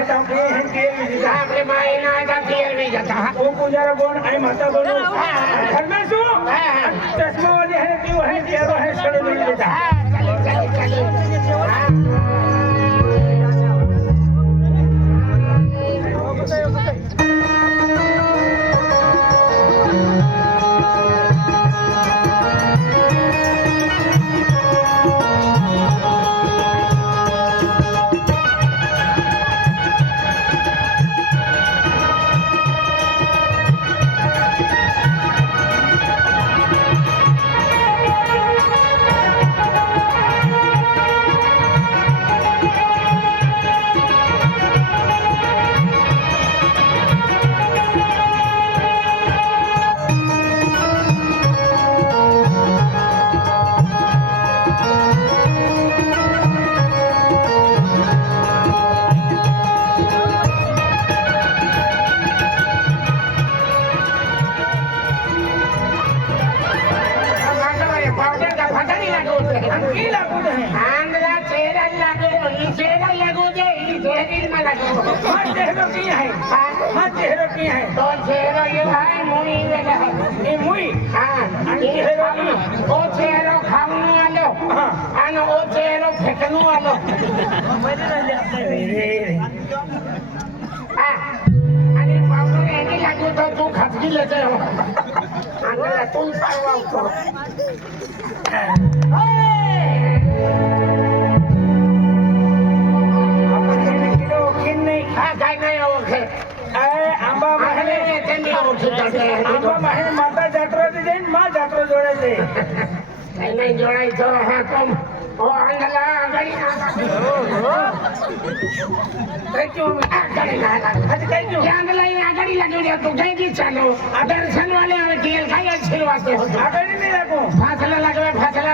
है तो ये है तेल भी जाता आपले माई ना आता तेल भी जाता वो पुजारा बोन आई माता बोनो घर में सो चश्मा वाली है क्यों है तेरो है सड़े नहीं देता चले चले चले माता जात्रा जाईन मा जात्रा जोडायचे नहीं जोड़ाई तो है तुम ओ अंगला गई ना क्यों गई ना आज काय क्यों अंगला आगड़ी लगी रे तू कहीं की चलो दर्शन वाले हमें तेल खाई आशीर्वाद हो आगड़ी नहीं लगो फासला लगवे फासला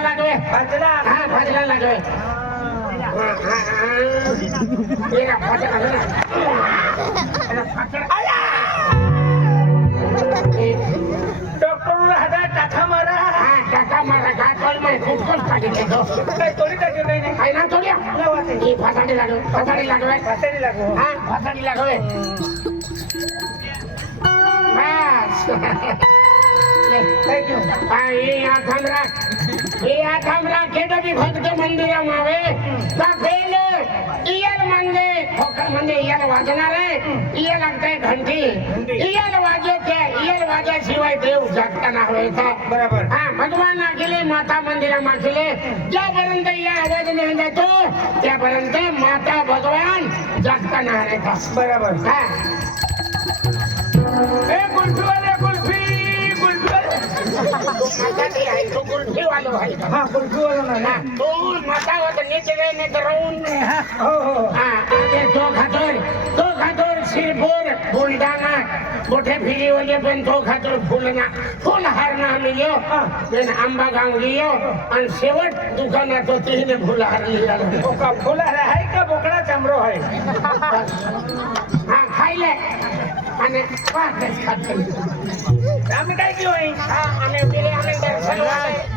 हां फासला लगवे मेरा फासला आया डॉक्टर हदा टाका मारा टाका मारा का कोई मैं खुद को काटी दे दो काय तोडी टाके नाही आई ना तोडिया ये फासाडी लगवे फासड़ी लगो हां फासाडी लगवे बस ले थैंक यू ये हमरा केडो भी भक्त मंदिराમાં આવે ता पहिले इयल मंगे ठोकर मंगे इयल वाजणार आहे इयल लागते घंटी इयल वाजे शिवाय देव जागता ना होता बरोबर हां भगवान गेले माता मंदिराમાં गेले ज्यापर्यंत या आवाज नाही जातो त्यापर्यंत माता भगवान जागता ना रहता बरोबर हां ए कुल्फी माता दी आहे तो कुल्फी वालो आहे हां कुल्फी वाला ना तो माता होत नीचे ने राहून हो हां ते तो खातोर शिरपूर बुलढाणा मोठे फिरीवाले पण तो खातोर फुलहार ना मिळो पण आंबा गाव लियो आणि शेवट दुकानात तीन फुलहार लिहिला का फुलहार आहे का बोकडा चमरो आहे हां खायले आणि वाटच खाते आम्ही काय केलं आहे आम्ही दर्शन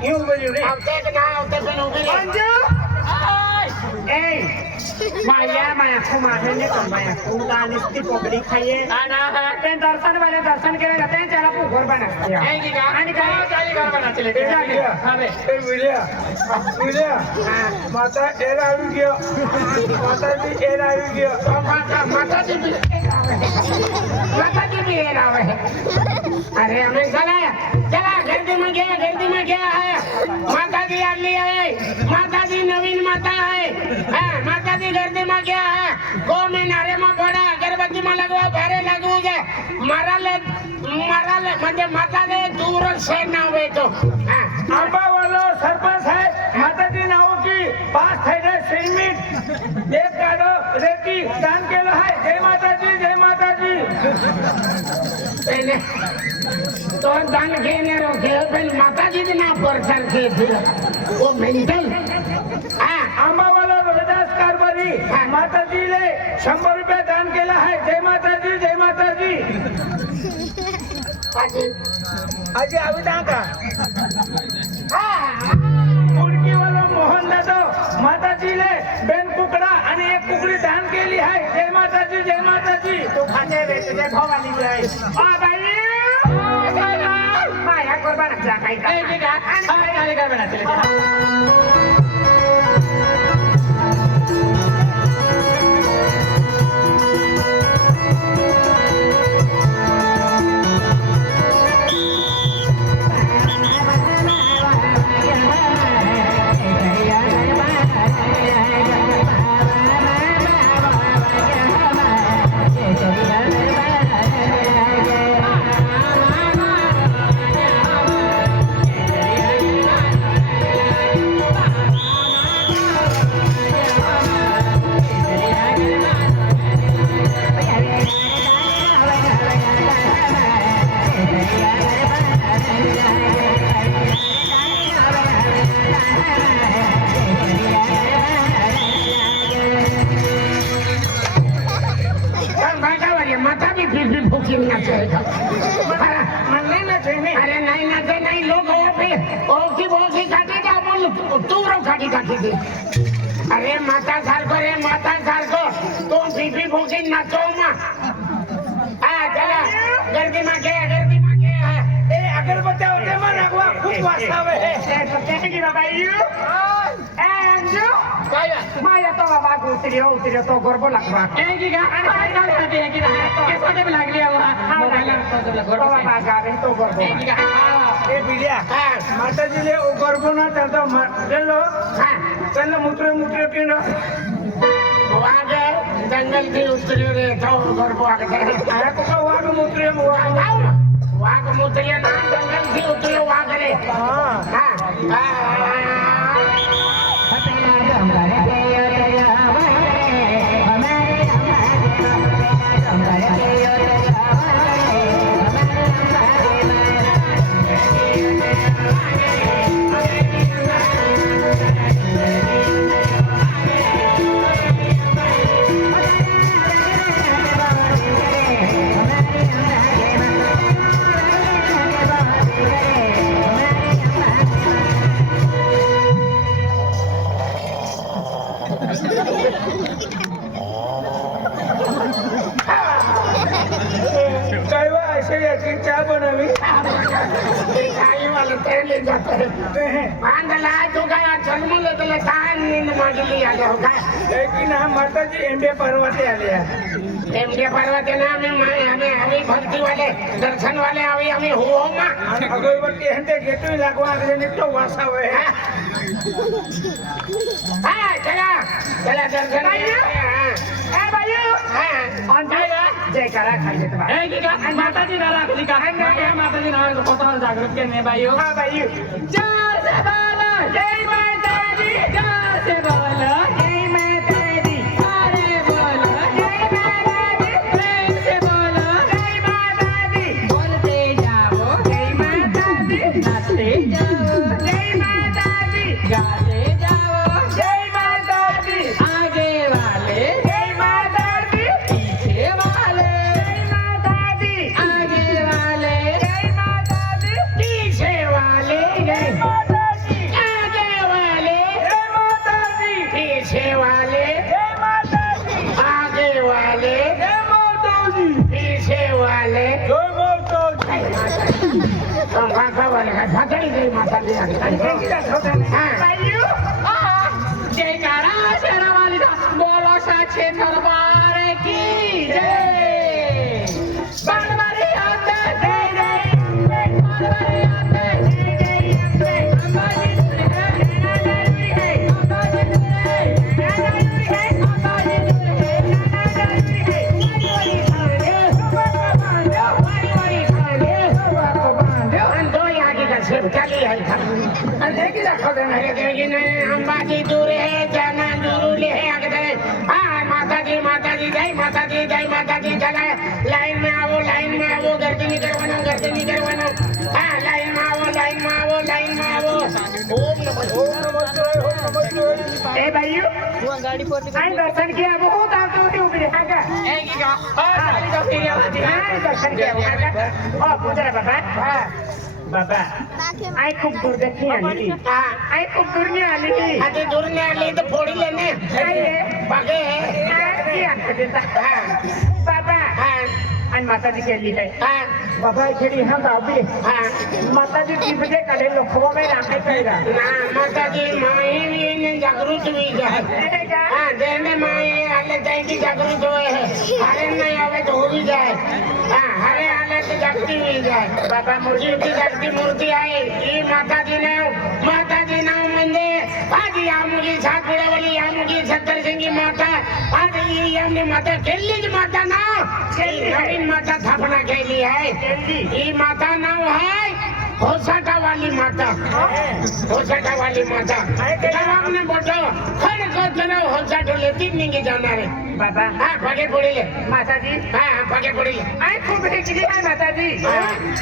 येऊ बोलू रे आवते ना आवते पण उभी माया कुमारने कमाया उनका निस्ती पकड़ी खाइए ते दर्शन वाले दर्शन के जाते हैं चला घर बना आएगी का आणि काय चाली घर बना चले ए विलिया माता एरा આવી ગયો માતાજી એરા આવી ગયો माताजी भी एरा है अरे हमें चला गर्दी में गया है माताजी आ लिया है माताजी नवीन माता है माताजी गर्दी में गया है 2 महीने में पड़ा अगरबत्ती में लगवा भारे लगू जाए मराले म्हणजे माताने दूर से ना हुए तो आंबा वाला सरपंच है माताजी नाव की 5 थैले सिरमिट एक काढो रेती दान केलं आहे जय माताजी तो दान घेणे रोखे पण माताजी ना प्रचार घेते वो मेंटल आंबावाला रोहिदास कारभारी माताजीले 100 रुपये दान केलं आहे जय माताजी आजी आवी का कुडकी वाला मोहन दादा माताजीले बेन कुकडा आणि एक कुकडी दान केली आहे जय जय माताजी तू खाते रे तुझे भावाली जाय आ बाई माया कुर्बान जा काही का ठीक आहे काय काय बनाते माता भी फिर भूखी नाचे म्हणले ना जेने अरे नाही नाचे नाही लोक ओळखी खाते का आपण तूर खाटी टाकी अरे माता सारखं तो फिफी भूखी नाचो मा हा चला गर्दी मागे ए अगरबत्त्या होते मग नागवा खूप वाजतावे की बाबा यू अंजू काय माया तो बाबा उतरियो तो गर्भ लागवा की का काय खाते की केसाने भी लागली मोबाईल तो बाबा गावे तो गर्भ ए बिडिया माताजीले गरबो ना त्याचा चलो चल मुत्रे पिंड वाघ जंगल की उतरियो रे तो गर्भ अरे को वाग मुत्रे वाघ मुतरिया ना जंगल की उतरियो वाघ रे काय वा असे याची चहा बनावी वाले तेरे जाते बांधला तू काय जन्मले तुला काय नींद मागली आले हो काय लेकिन हा माताजी एंबे पर्वते आले एमडे पर्वते ना आम्ही भक्ती वाले दर्शन वाले आम्ही हो मा अगरबत्ती हंते घेतोय लागवा अगले निघतो वासावे हा चला दर्शन ए बायू जय करा खाली माताजी ना लागली का माताजी ना जागृत करणे बायो हा बायू चार से बोलो जय माताजी चार से बोलो जय माताजी सारे बोलो जय माताजी प्रेम से बोलो जय माताजी बोलते जाओ जय माताजी नाचते जाओ जय माताजी गाते जाओ जय माताजी आगे वाले जय माताजी पीछे वाले जय माताजी आगे वाले जय माताजी पीछे वाले जय माताजी आगे वाले जय माताजी पीछे वाले जय माताजी आगे वाले जय माताजी पीछे वाले जय माताजी भाषा वाले का भाषणी जय माता दी बायू जयकारा शेरावाली का बोलो साक्षी दरबार की जय बनवारी आते जय जय बनवारी आते जय जय अंबाजी है अंबाजी है अंबाजी है अंबाजी दूर है जाना जरूरी है आगे माता दी जय माता दी चला लाइन में आओ गर्दी नहीं करवाना हाँ लाइन में आओ ओम ए बायू आई दर्शन किया बहुत आते होते उभे हा का दर्शन किया ओ पुत्र बाबा बाबा आई खूप दुर्गती आली आई खूप दुर्नी आली आधी दूर नहीं आली तो फोड़ी लेने काय आहे? बागे काय ही अंक देता हा बाबा हा आणि माताजी केली आहे हा बाबा खेळी हा गावी हा माताजी टीपजे काढे लोखवा में राखे करेगा ना माताजी माही ने जागृत हुई जाए हाँ देने माही आले जाएगी जागृत हुए है हरे नहीं आवे तो हो भी जाए हाँ हरे आले तो जागती हुई जाए बाबा मूर्ति की जागती मूर्ति आई ये माताजी नाव म्हणजे आज या मुली सातपुड्यावाली या मुली सत्तरसिंगी माता आज ही माता केलीच माता नाव नवीन माता स्थापना केली आहे ही माता नाव है होसाटा वाली माता जब हमने बोटो खड़ कर चलो होसाटो लेती नहीं जाना है बाबा हाँ पगे पड़ीले माताजी हाँ पगे पड़ीले आई खूब हिकली है माताजी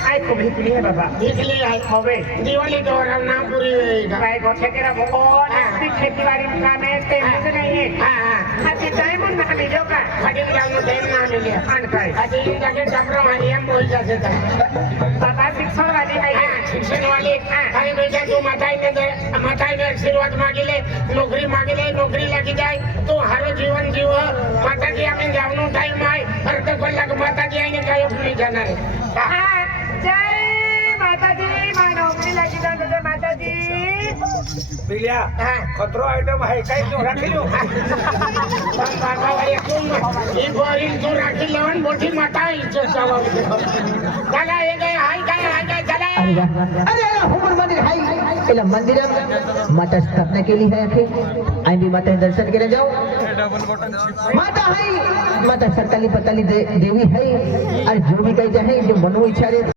आई खूब हिकली है बाबा निकली है होवे दिवाली तो और नाम पूरी होएगा भाई गोठे के बहुत अच्छी खेतीबाड़ी में काम है ते मुझे नहीं है हाँ अच्छी टाइम उन ना मिलो का खड़ी जानो देन ना मिले अन भाई अभी ये जाके डबरो वाली हम बोल जाते थे बाबा शिक्षा वाली है हाँ शिक्षण वाली अरे बेटा तू माताई ने आशीर्वाद मागिले नोकरी लगी जाए तो हर जीवन जीव माताजी आम्ही जावनो टाइम आहे अर्ध कलाक माताजी आईने काय नाही जाणार जय माताजी माय नौकरी लगी जाने दे माताजी बिलिया हा खतरो आयटम आहे काय तो राखिलो बाबावारी ही बोरी तू राखी लावून मोठी माता इच्छा चालव चला हे काय चला अरे हुकुर मंदिर हाय इला मंदिर माता स्थापना केली है आखिर आणि माता दर्शन केले जाओ माता है माता सत्ताली पताली देवी है और जो भी कही जाए जो मनो इच्छा रे